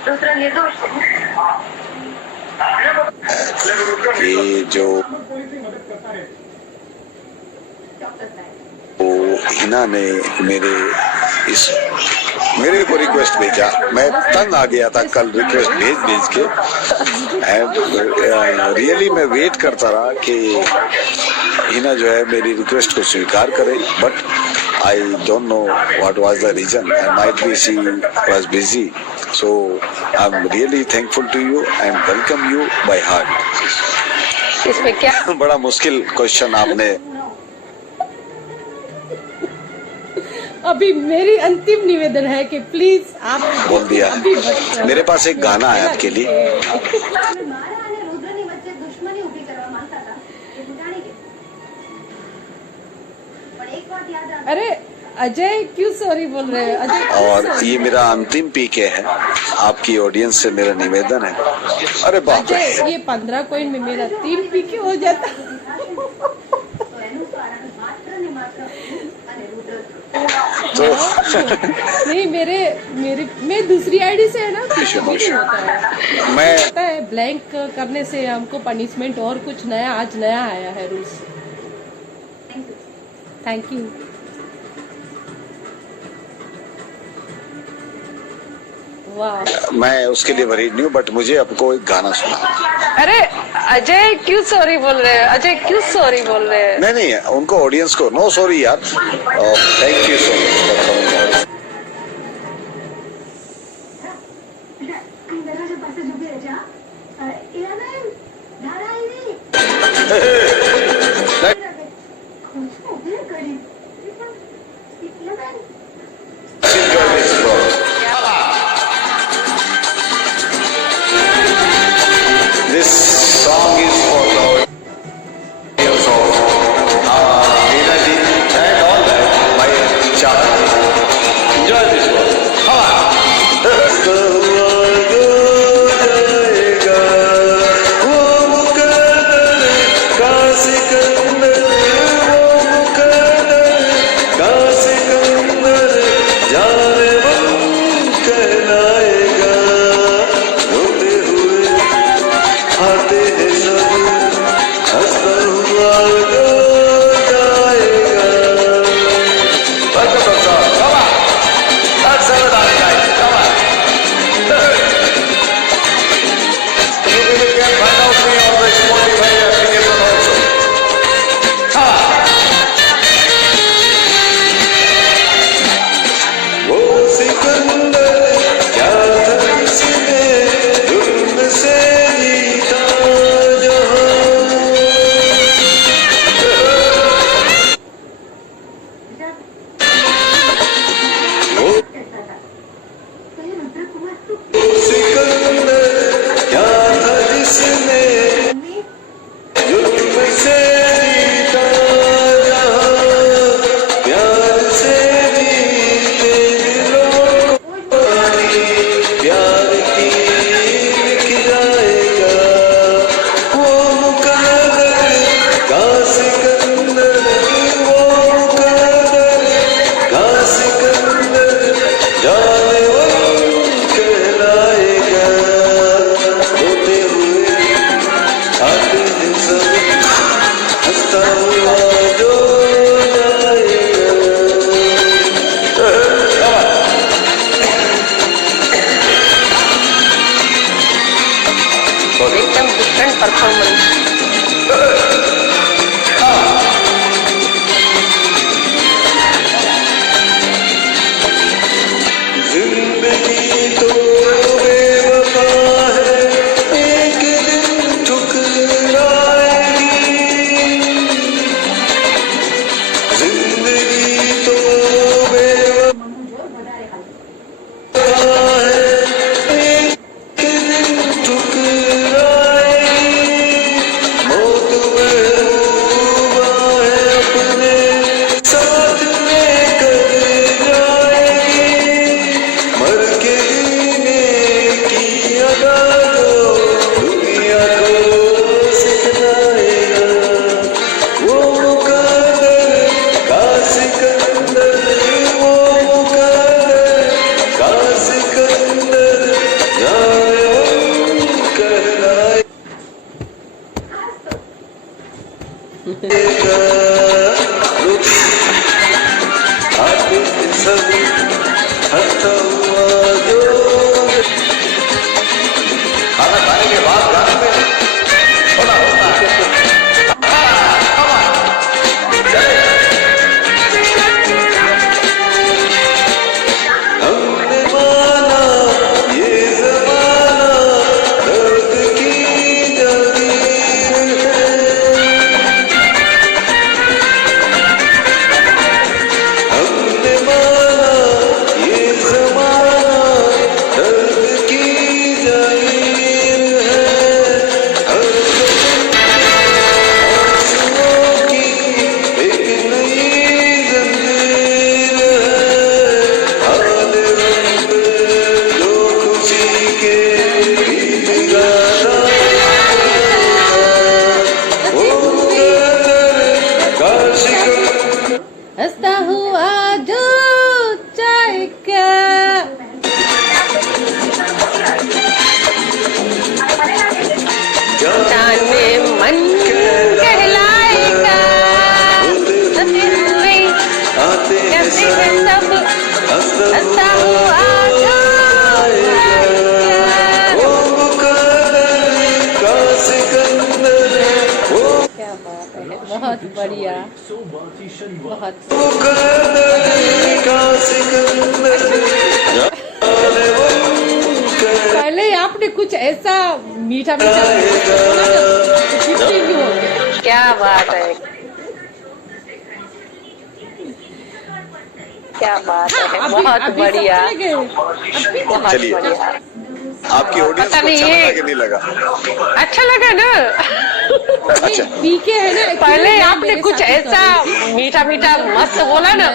दूसरा निर्दोष ये जो हिना ने मेरे को रिक्वेस्ट भेजा, मैं तंग आ गया था कल रिक्वेस्ट भेज के। रियली मैं वेट करता रहा कि हिना जो है मेरी रिक्वेस्ट को स्वीकार करे, but I don't know what was the reason. I might be she was busy, so I am really thankful to you and welcome you by heart. इसमें क्या बड़ा मुश्किल क्वेश्चन आपने। अभी मेरी अंतिम निवेदन है कि प्लीज आप बोल दिया। अभी मत- मेरे पास एक गाना है आपके लिए। મારા અને રુદ્રની વચ્ચે દુશ્મની ઊભી કરવા માંગતા હતા એ હું જાણી ગઈ પણ એક વાત યાદ રાખ अरे अजय क्यों सॉरी बोल रहे हैं? अजय क्यों और sorry? ये मेरा अंतिम पीके है, आपकी ऑडियंस से मेरा निवेदन है। अरे बाप रे, अजय ये 15 कॉइन में मेरा 3 पीके हो जाता। તો એનું કારણ માત્ર ને માત્ર હું અને રુદ્ર तो नहीं मैं दूसरी आईडी से है ना, कुछ भी नहीं होता है। मैं पता है ब्लैंक करने से हमको पनिशमेंट और कुछ नया आज नया आया है रूल्स। Thank you. वाह मैं उसके लिए वरीड नहीं हूँ, बट मुझे आपको एक गाना सुना। अरे अजय क्यों सॉरी बोल रहे हैं? अजय क्यों सॉरी बोल रहे हैं? नहीं नहीं, उनको ऑडियंस को नो सॉरी यार, थैंक यू सो मच। અહીં દરવાજા પાસે જ ઊભી રહેજે હા એના નહીં ધારા આવી ખુશ ઊભી કરી એટલે બેન Enjoy this, bro. This song is for the audience of Hina ji and all that, my child. Enjoy this, bro. Come on. Sikandar हंसता हुआ जो चाहे क्या। जाने मन कहलाएगा कैसे है सब हंसता हुआ जो क्या बात है, बहुत बढ़िया, बहुत पहले आपने कुछ ऐसा मीठा मीठा बोला ना, तो गिफ्टिंग हो गया। क्या बात है, क्या बात है, अभी बहुत अभी सब बढ़िया, चले गए। बहुत चलिए। बढ़िया। आपकी ऑडियंस पता को नहीं अच्छा ये- लगा कि नहीं लगा? अच्छा लगा ना। अच्छा, पीके है ना, पहले actually आपने मेरे कुछ साथ ही ऐसा कर रही थी। मीठा मीठा मस्त बोला ना,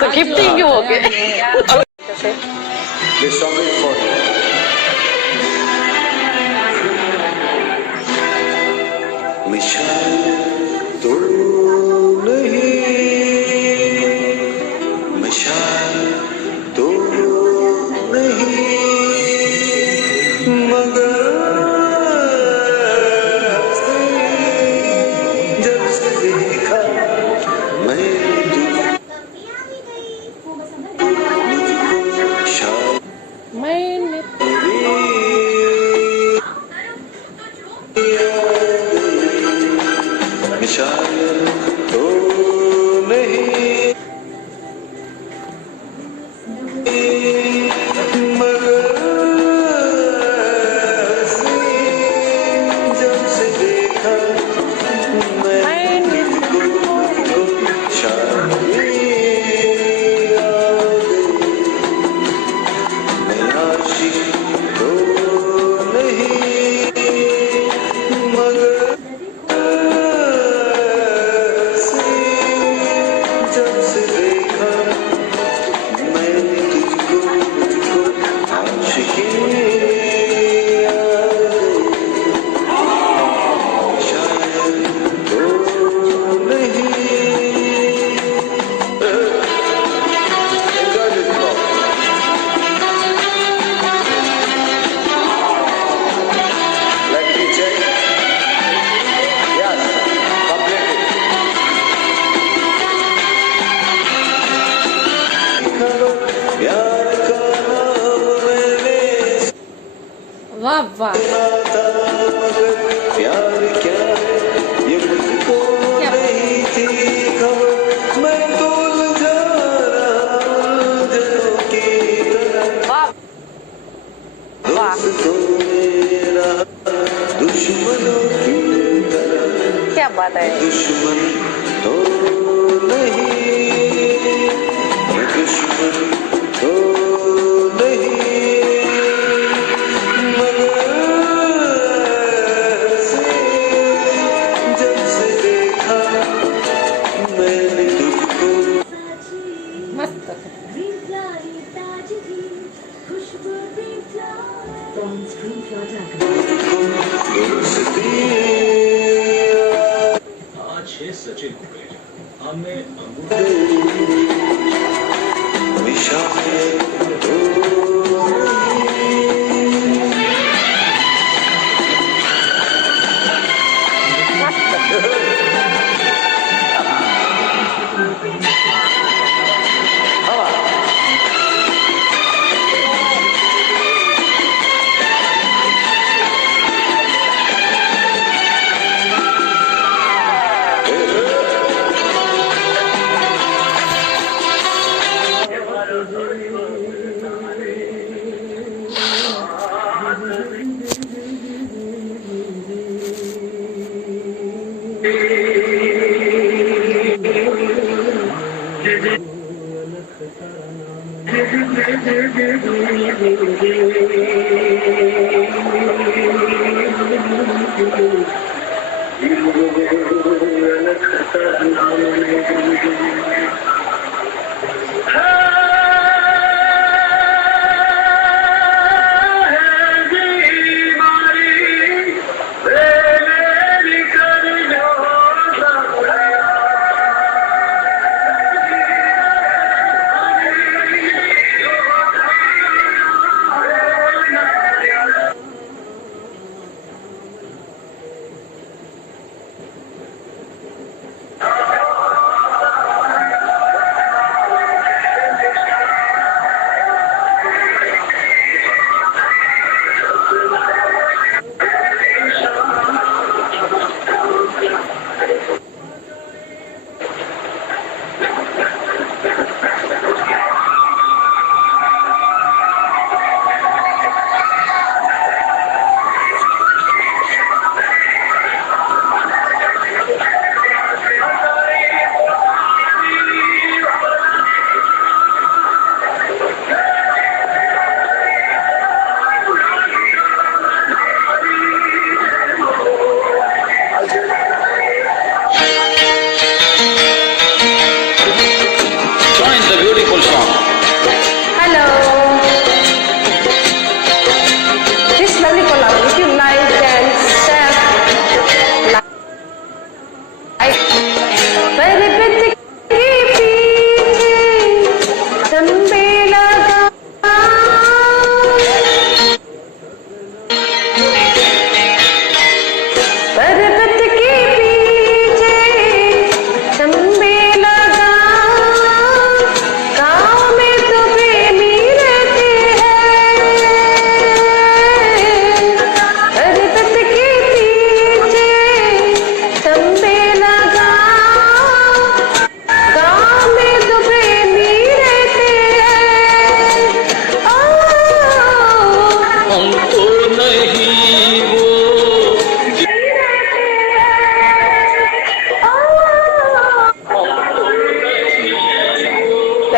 तो गिफ्टिंग हो गया। this song is for you. मिशाल तो नहीं, मिशाल तो नहीं, मगर जब से देखा मैं शायद मैंने मिशाल तो नहीं, मगर जब से देखा मैंने तुमको शायद आ गई। मैं आशिक तो नहीं, मगर जब से देखा मैंने तुझको आशिकी आ गई। शायद तो नहीं। Enjoy this vlog. Let me check. Yes, completely. प्यार का नाम मैंने वाह वाह, सुना था, मगर प्यार क्या है ये मुझको क्या नहीं थी खबर। मैं तो उलझा रहा दिलों की तरह, दोस्तों मेरा दुश्मनों की तरह। क्या बात है, दुश्मन तो नहीं, मैं दुश्मन तो नहीं, मगर जब से देखा मैंने तुझको मस्त। दोस्ती आज है सचिन कुकरेजा, हमने मिशाल तो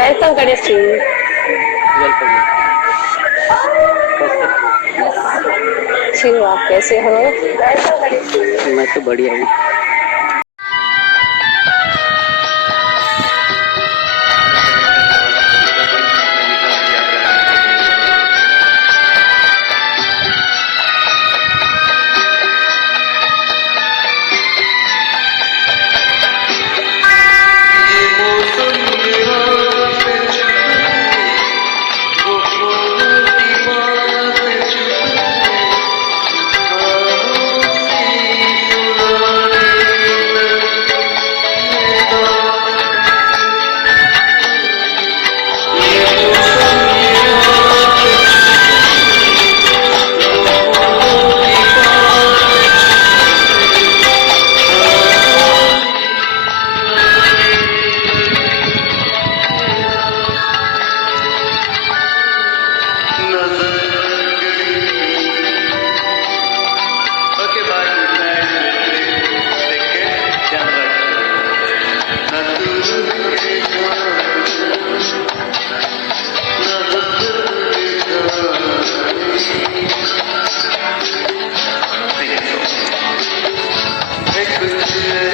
वेलकम गणेश जी। शिव आप कैसे हो? मैं तो बढ़िया हूँ।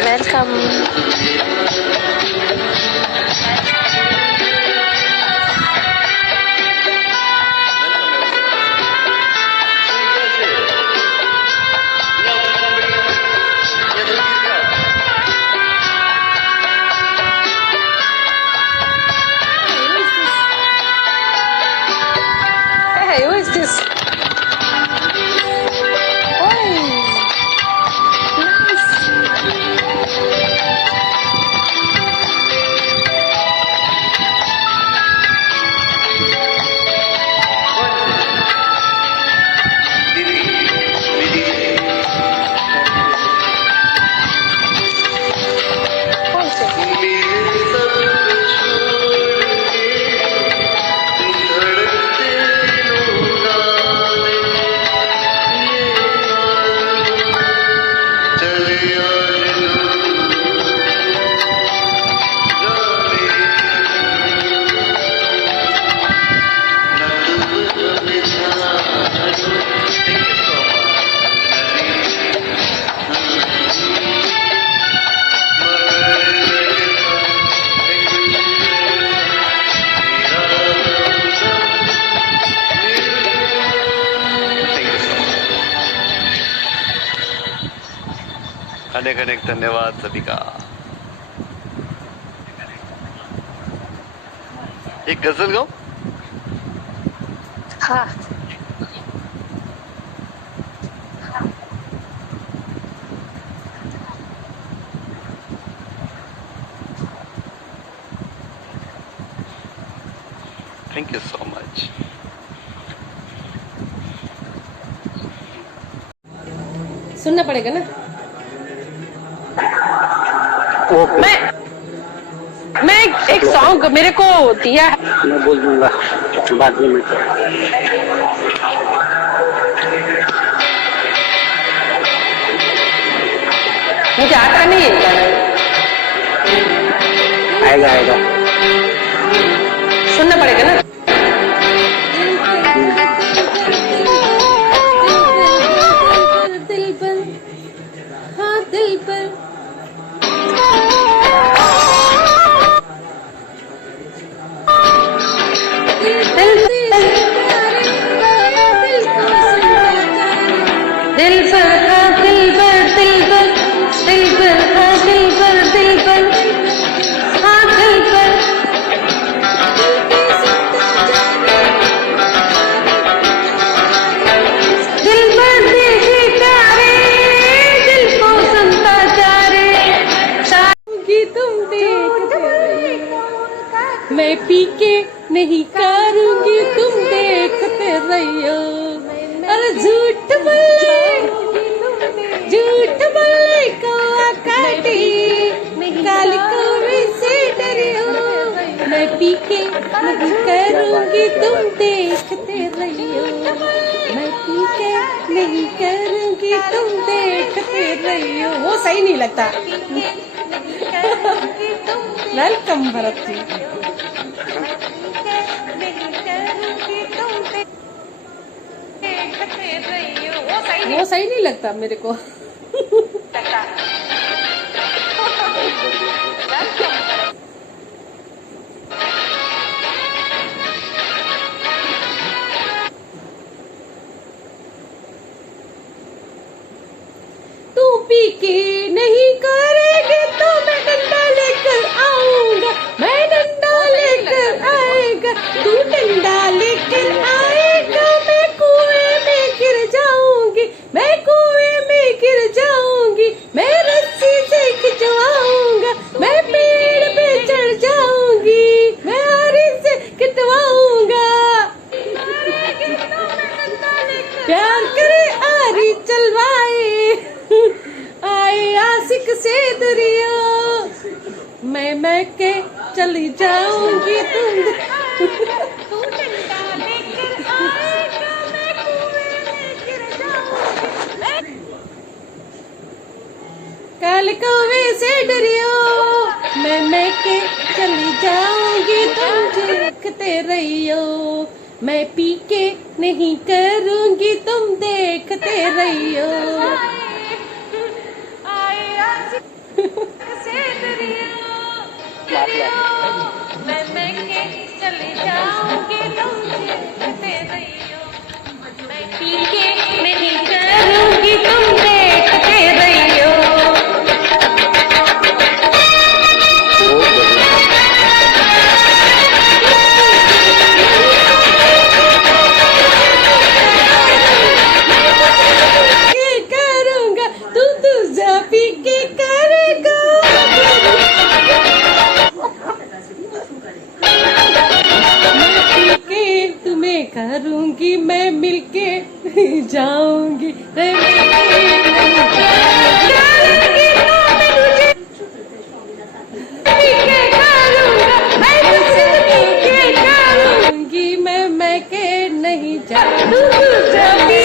Welcome. Hey, who is this? Oi, nice. कौन से? अनेक अनेक धन्यवाद सभी का। एक गजल गाओ। हाँ। Thank you so much. सुनना पड़ेगा ना। मैं एक सॉन्ग मेरे को दिया है। मैं बोल दूंगा बाद में। मुझे आता नहीं है गाना। आएगा आएगा। सुनना पड़ेगा ना। दिल पर, हाँ दिल पर। मैं पी के नहीं करूंगी तुम देखते रहियो। अरे झूठ बोले कौआ काटी काल कौवे से डरियो। मैं पी के नहीं करूंगी तुम देखते रहियो। मैं पी के नहीं करूंगी तुम देखते रहियो। वो सही नहीं लगता। वेलकम भरत जी। वो सही नहीं लगता मेरे को। तू पी के नहीं करेगी तो मैं डंडा लेकर आऊंगा, मैं डंडा लेकर आएगा, तू डंडा लेकर आएगा, मैं कुएं में गिर जाऊंगी, मैं कुएं में गिर जाऊंगी, मैं रस्सी से खिंचवाऊंगा, मैं पेड़ पे चढ़ जाऊंगी, मैं आरी से खिंचवाऊंगा। प्यार करे आरी चलवाए, आए आशिक से दरिया, मैं के चली जाऊंगी तुम। काल कौवे से डरियो, मैं के चली जाऊंगी तुम देखते रहियो, मैं पी के नहीं करूंगी तुम देखते रहियो। मैं के चली जाऊंगी तुम देखते रहियो, मैं पी के नहीं करूंगी तुम देखते रहियो। करूंगा तू दूजा पी के करेगा, तुम्हें करूंगी मैं मिलके जाऊंगी, मैं के नहीं जाऊंगी।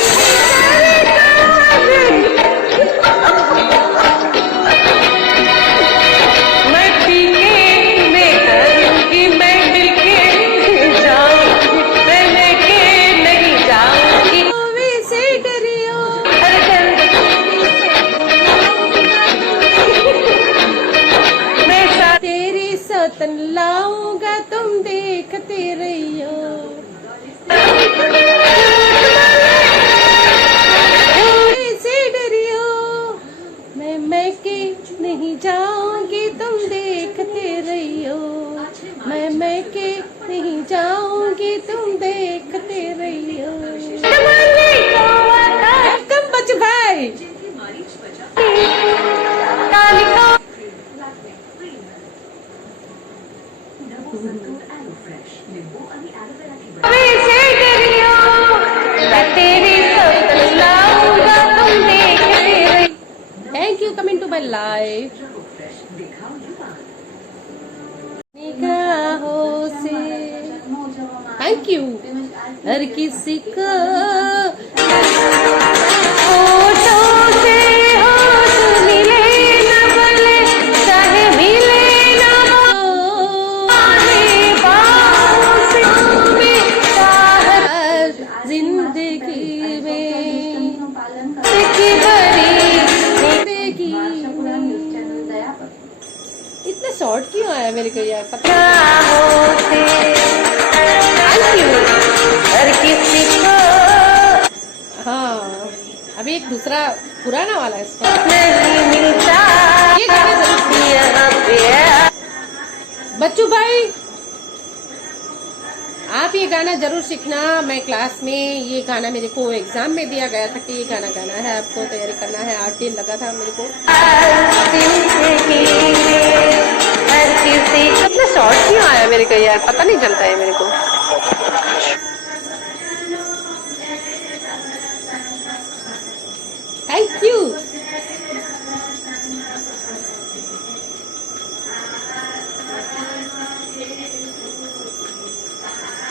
तन लाऊंगा तुम देखते रहियो, से डरियो, मैं के नहीं जाऊंगी तुम देखते रहियो, मैं के नहीं जाऊंगी तुम देखते रहियो। तुम बच भाई Thank you coming to my live. निगाहों से Thank you. हर किसी को होठों से होठ मिले न बोले, चाहे मिले न जिंदगी में इतना शॉर्ट क्यों आया मेरे को यार, पता हाँ अभी एक दूसरा पुराना वाला है इसका। ये गाना बच्चू भाई आप ये गाना जरूर सीखना। मैं क्लास में ये गाना मेरे को एग्जाम में दिया गया था कि ये गाना गाना है, आपको तैयारी करना है। RTL लगा था मेरे को। इतना शॉर्ट क्यों आया मेरे को यार, पता नहीं चलता है मेरे को। Thank you.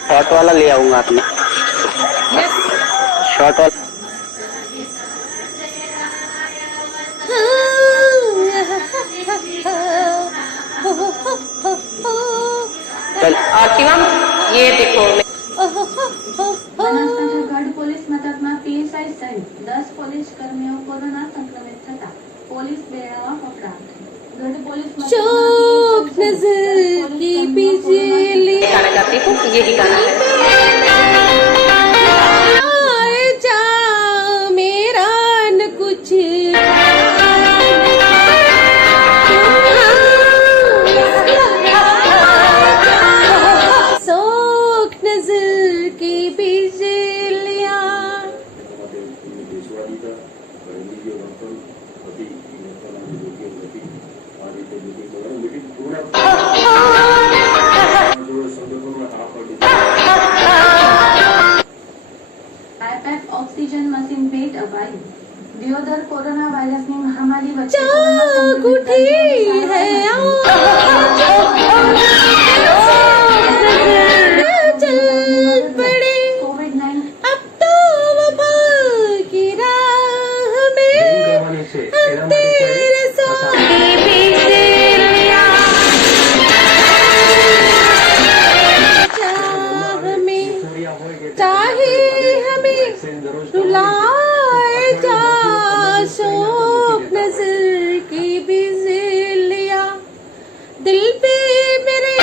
शॉर्ट वाला ले आऊंगा आपने। शॉर्ट वाला चल और शिवम ये देखो બનાસકાંઠા ગઢ પોલીસ મથકમાં પીએસઆઈ સહિત 10 પોલીસ કર્મીઓ કોરોના સંક્રમિત થતા પોલીસ બેડામાં પકડાયા. ગઢ પોલીસ शौक नजर की बिजली गाना गाती हूँ, यही गाना है. आए जा मेरा न कुछ शौक नजर की बिजलियां આઈપેક ઓક્સિજન મશીન ભેટ અપાઈ. દિયોદર કોરોના વાયરસની મહામારી વચ્ચે जाग उठी है चल पड़े કોવિડ-19 अब तो वफा की राह में हम तेरे साथ चाहे हमें रुलाए जा शौक नजर की बिजलियां दिल पे मेरे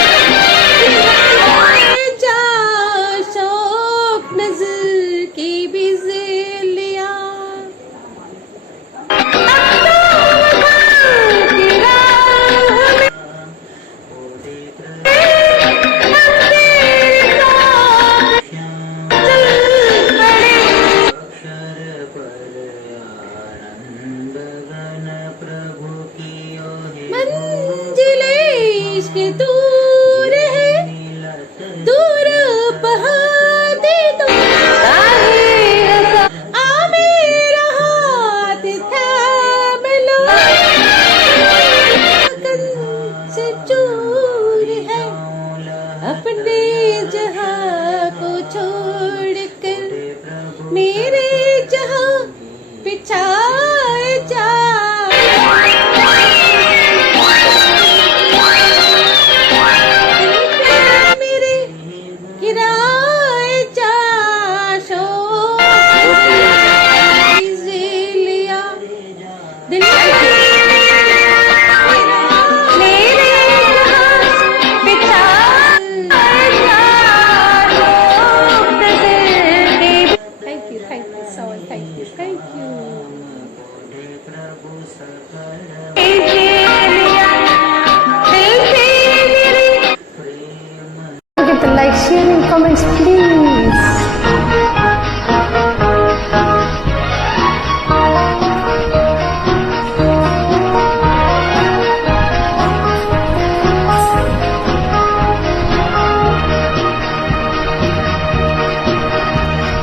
रुलाए जा शौक नजर की बिजलियां मंजिले इश्क दूर है दूर बहाते तो आ मेरा हाथ थाम लो लगन से चूर है अपने जहां को छोड़कर मेरे जहां बिछाए जा मेरे गिराए जा शौक बिजलियां दिल मेरे बिछाए जा thank you so much thank you Get the like, share and comments please.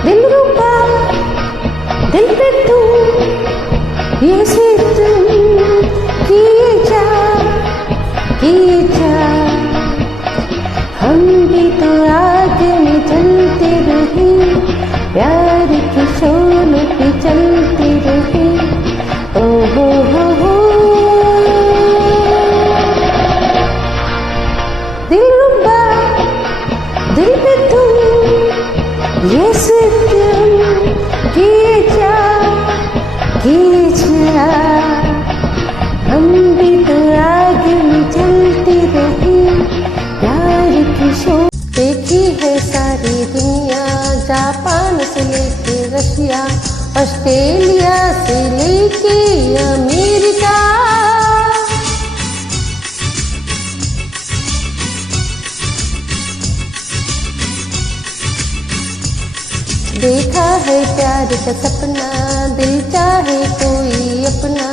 दिल रुबा दिल पे तू ये सितम किए जा हम भी तो आग में जलते रहे प्यार की शोलों पे चलते रहे ओ हो दिल रुबा दिल पे तू ये सितम किए जा हम भी तो आग में चलते रहे प्यार की शो देखी है सारी दुनिया जापान से लेके रशिया ऑस्ट्रेलिया से लेके अमेरिका देखा है प्यार का सपना दिल चाहे कोई अपना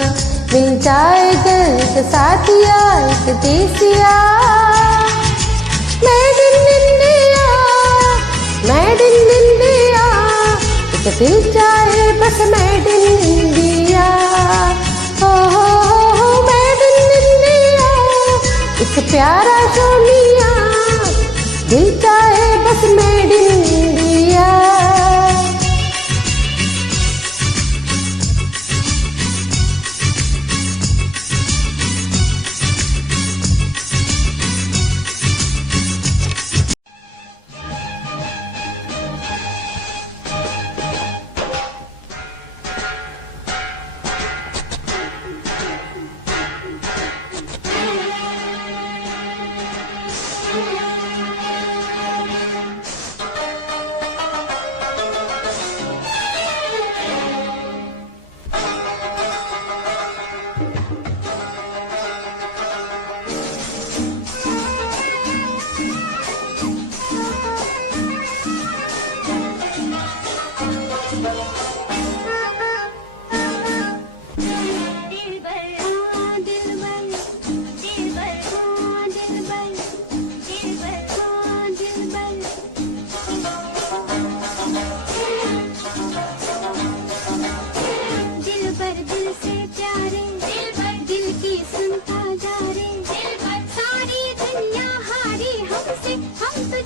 मिल जाएगा एक साथिया एक देसिया मेड इन इंडिया एक दिल चाहे बस मेड इन इंडिया हो मेड इन इंडिया एक प्यारा सोनिया दिल चाहे बस मेड इन इंडिया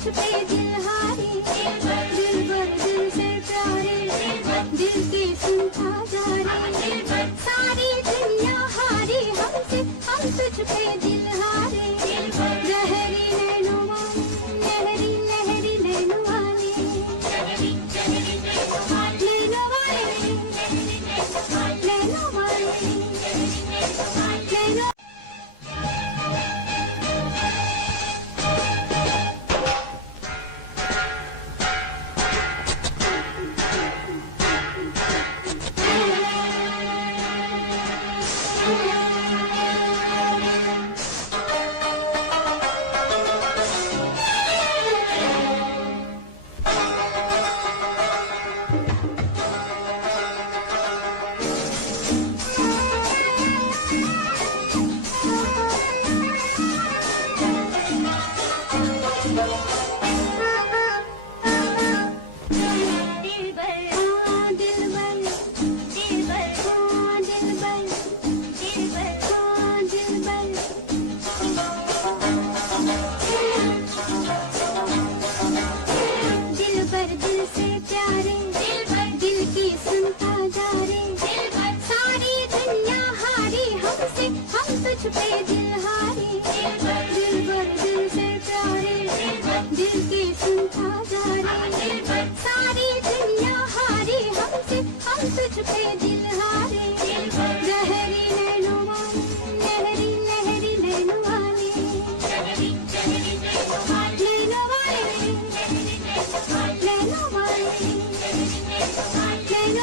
तुझ पे दिल हारे, दिल भर दिल से प्यारे, दिल के सुनता जा रे, सारी दुनिया हारी हमसे, हम तुझ पे दिल हारे, लहरी नैनो लहरी लहरी नैनो वाले, नैनो वाले, नैनो वाले, नैनो तुझ पे दिल हारे, दिल भर दिल से प्यारे, दिल की सुनता जा रे, सारी दुनिया हारी हमसे, हम तुझ पे दिल